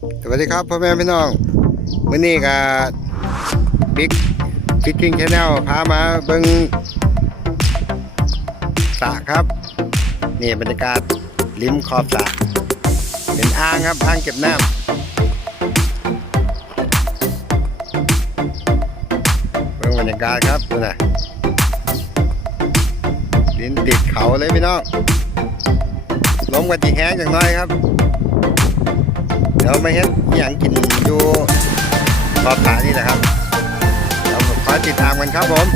สวัสดีครับพ่อแม่พี่น้องวันนี้กับบิ๊กฟิชชิ่งชาแนลพามาเบิ้งสระครับนี่บรรยากาศริมขอบสระเป็นอ่างครับอ่างเก็บน้ำเบิ้งบรรยากาศครับดูนะดินติดเขาเลยพี่น้องลมกันจีแห้งอย่างน้อยครับเดี๋ยวมาเห็นอย่างกินอยู่ขอบสระนี่แหละครับเดี๋ยวขอติดตามกันครับผม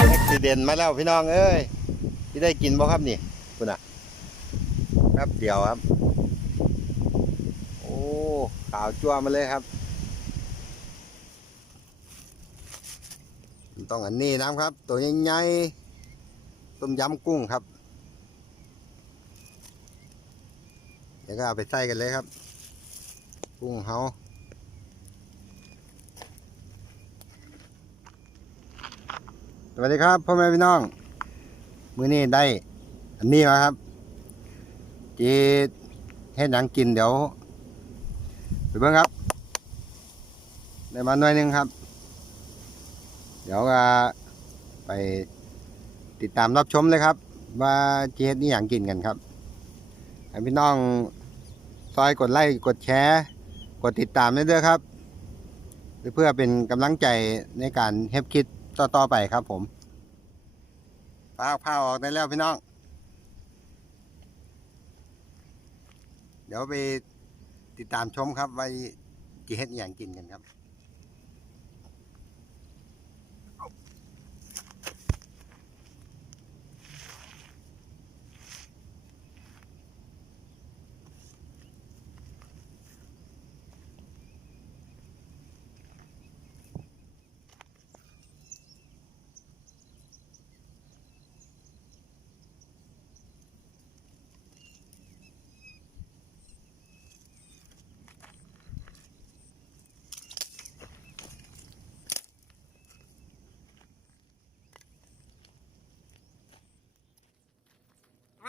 อุบิเหตุมาแล้วพี่น้องเอ้ยที่ได้กินบ่ครับนี่คุณอ่ะแป๊บเดียวครับโอ้ขาวจั่วมาเลยครับต้องอันนี้นะครับตัวใหญ่ๆต้มยำกุ้งครับเดี๋ยวก็เอาไปใส่กันเลยครับกุ้งเฮาสวัสดีครับพ่อแม่พี่น้องมื้อนี้ได้อันนี้มาครับจีเฮ็ดหยังกินเดี๋ยวไปเบิ่งครับได้มาหน่อยนึงครับเดี๋ยวก็ไปติดตามรับชมเลยครับว่าจีเฮ็ดนี่หยังกินกันครับให้พี่น้องซอยกดไลค์กดแชร์กดติดตามด้วยครับเพื่อเป็นกำลังใจในการเฮ็ดคลิปต่อไปครับผมผ้าออกได้แล้วพี่น้องเดี๋ยวไปติดตามชมครับว่าจะเฮ็ดอย่างกินกันครับ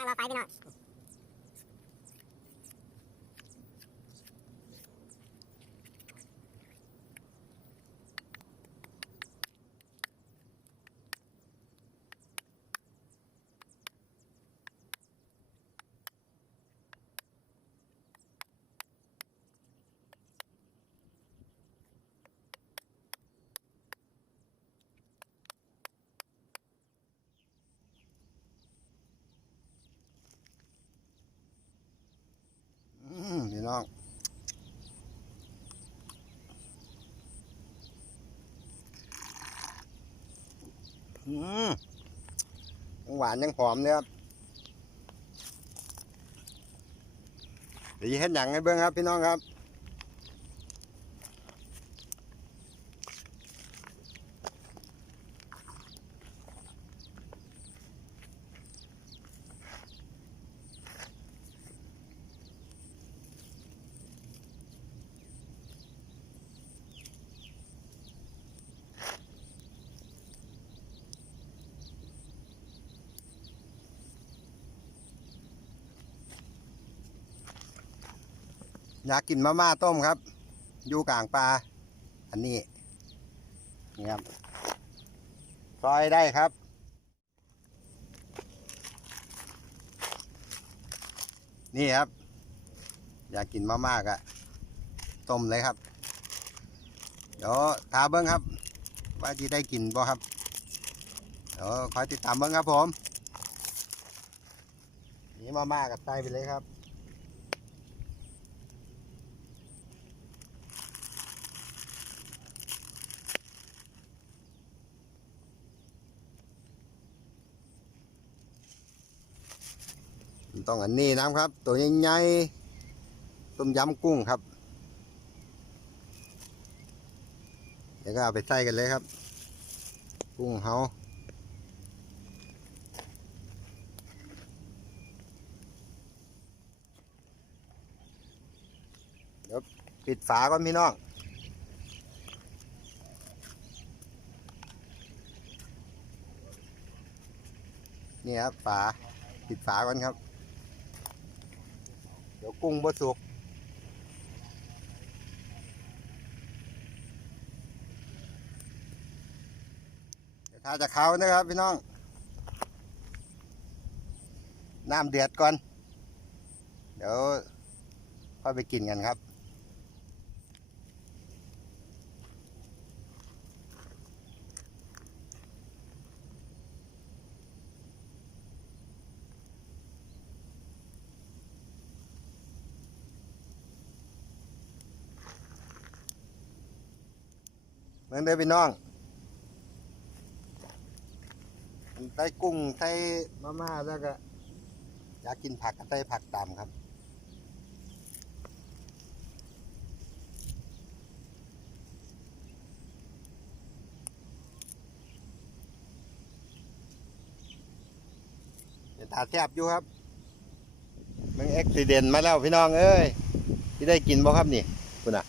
รอไฟพี่น้องพี่น้องยังหวานยังหอมเลยครับเดี๋ยวจะเฮ็ดอย่างให้เบิ่งครับพี่น้องครับอยากกินมาม่าต้มครับอยู่กลางปลาอันนี้นี่ครับซอยได้ครับนี่ครับอยากกินมาม่ากะต้มเลยครับเดี๋ยวทาเบิ้งครับว่าจะได้กินบ่ครับเดี๋ยวคอยติดตามเบิ้งครับผมนี่มาม่ากับไตไปเลยครับต้องอันนี้นะครับตัวใหญ่ๆต้มยำกุ้งครับเดี๋ยวก็เอาไปใส่กันเลยครับกุ้งเฮาเดี๋ยวปิดฝาก่อนพี่น้องนี่ครับฝาปิดฝาก่อนครับเดี๋ยวกุ้งบ่สุก ถ้าจะเขานะครับพี่น้องน้ำเดือดก่อนเดี๋ยวค่อยไปกินกันครับเมืองเด้อพี่น้องใส่กุ้งใส่มาม่าแล้วก็อยากกินผักก็ใส่ผักตามครับตาแทบอยู่ครับมันอุบิเหตุมาแล้วพี่น้องเอ้ยที่ได้กินบ่ครับนี่คุณอ่ะ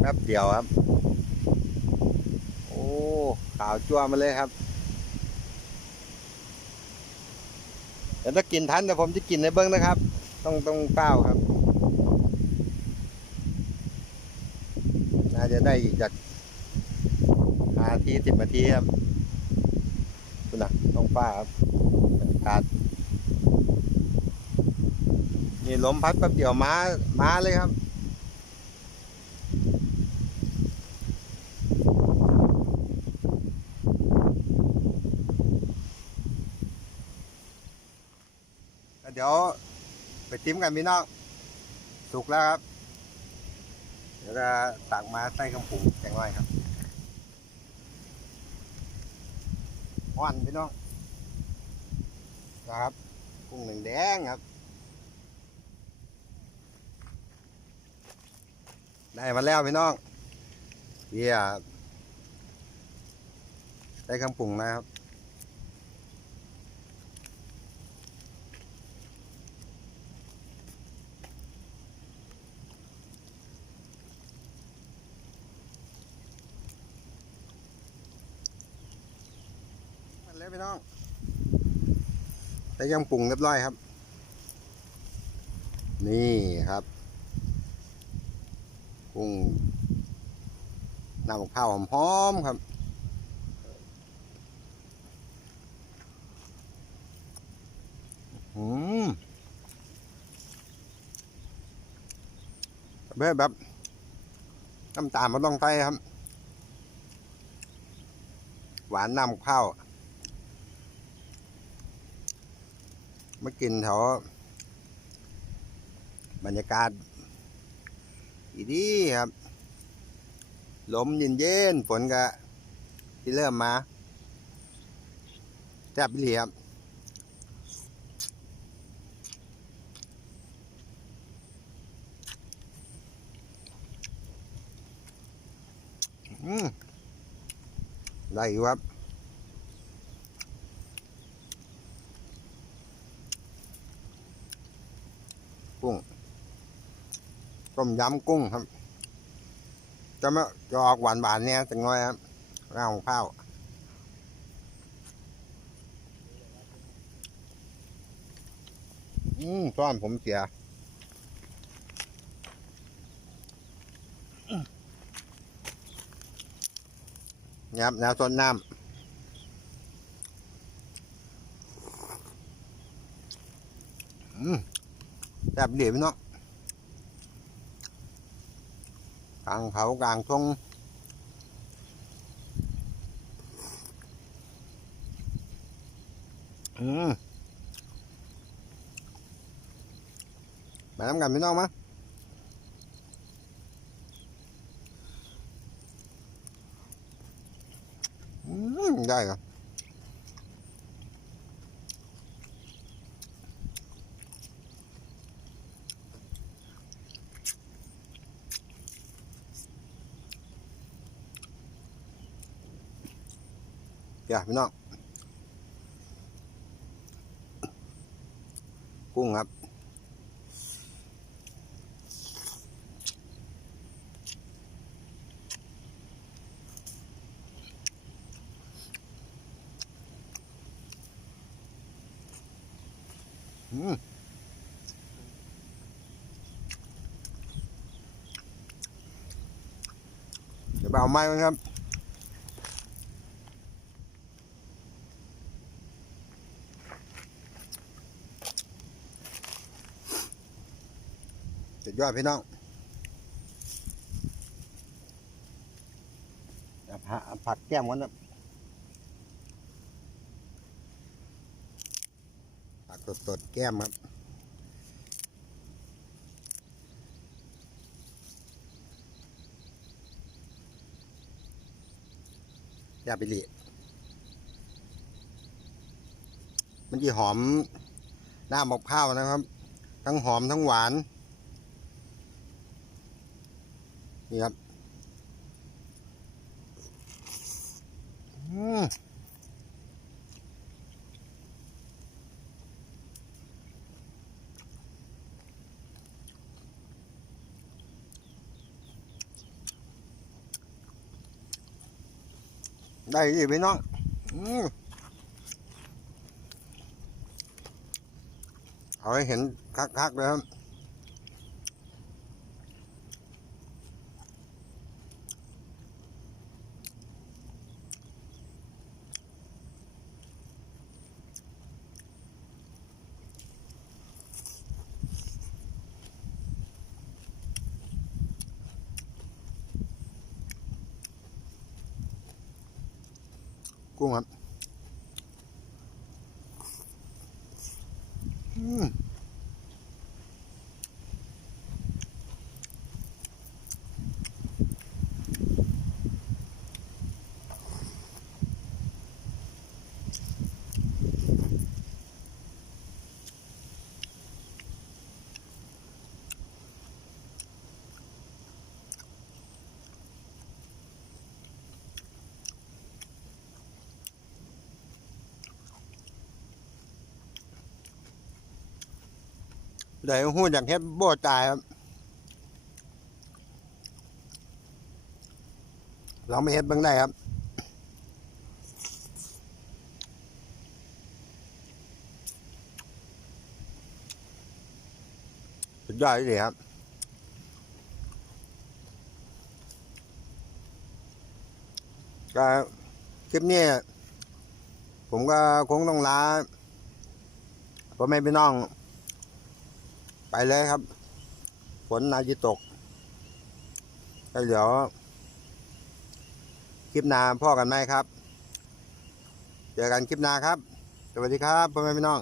แป๊บเดียวครับโอ้ขาวจั่วมาเลยครับเดี๋ยวถ้ากินทันเดี๋ยวผมจะกินในเบิ้งนะครับต้องเป้าครับน่าจะได้อีกจาก5 นาที 10 นาทีครับคุณอ่ะต้องป้าครับบรรยากาศนี่ลมพัดแป๊บเดียวมาเลยครับเดี๋ยวไปติ้มกันพี่น้องสุกแล้วครับเดี๋ยวจะตักมาใส่เครื่องปรุงแกงน้อยครับหวานพี่น้องนะครับกุ้งแดงครับได้มาแล้วพี่น้องเยี่ยใส่เครื่องปรุงนะครับมันเลยพี่น้องใส่เครื่องปรุงเรียบร้อยครับนี่ครับกุ้งน้ำข้าวหอมๆครับแบบน้ำตาลมันต้องใส่ครับหวานน้ำข้าวมากินแถวบรรยากาศดีครับลมเย็นๆฝนก็ที่เริ่มมาแซ่บดีครับได้อยู่ครับกุ้งต้มยำกุ้งครับจะออกหวานเนี่ยจังน้อยครับร่างของข้าวซ้อนผมเสียครับแนวต้นน้ำแบบเดี๋ยวพี่น้องกลางเขากลางทงมาทำกันพี่น้องมั้ยได้ครับอย่าพี่น้องกุ้งครับเดี๋ยวเอาไม้มั้งครับ สุดยอดพี่น้องผักแก้มกันนะผักสดๆแก้มครับยาปิลิมันจะหอมหน้ามะพร้าวนะครับ ทั้งหอมทั้งหวานนี่ครับได้ดิพี่น้องเอาให้เห็นคักๆเลยครับกุ้งครับเดี๋ยวหูอยากเฮ็ดโบตายครับเราไม่เฮ็ดเบิ่งได้ครับสุดยอดเลยครับก็คลิปนี้ผมก็คงต้องลาพ่อแม่พี่น้องไปเลยครับฝนน่าจะตกแล้วเดี๋ยวคลิปหน้าพ่อกันไหมครับเจอกันคลิปหน้าครับสวัสดีครับพ่อแม่พี่น้อง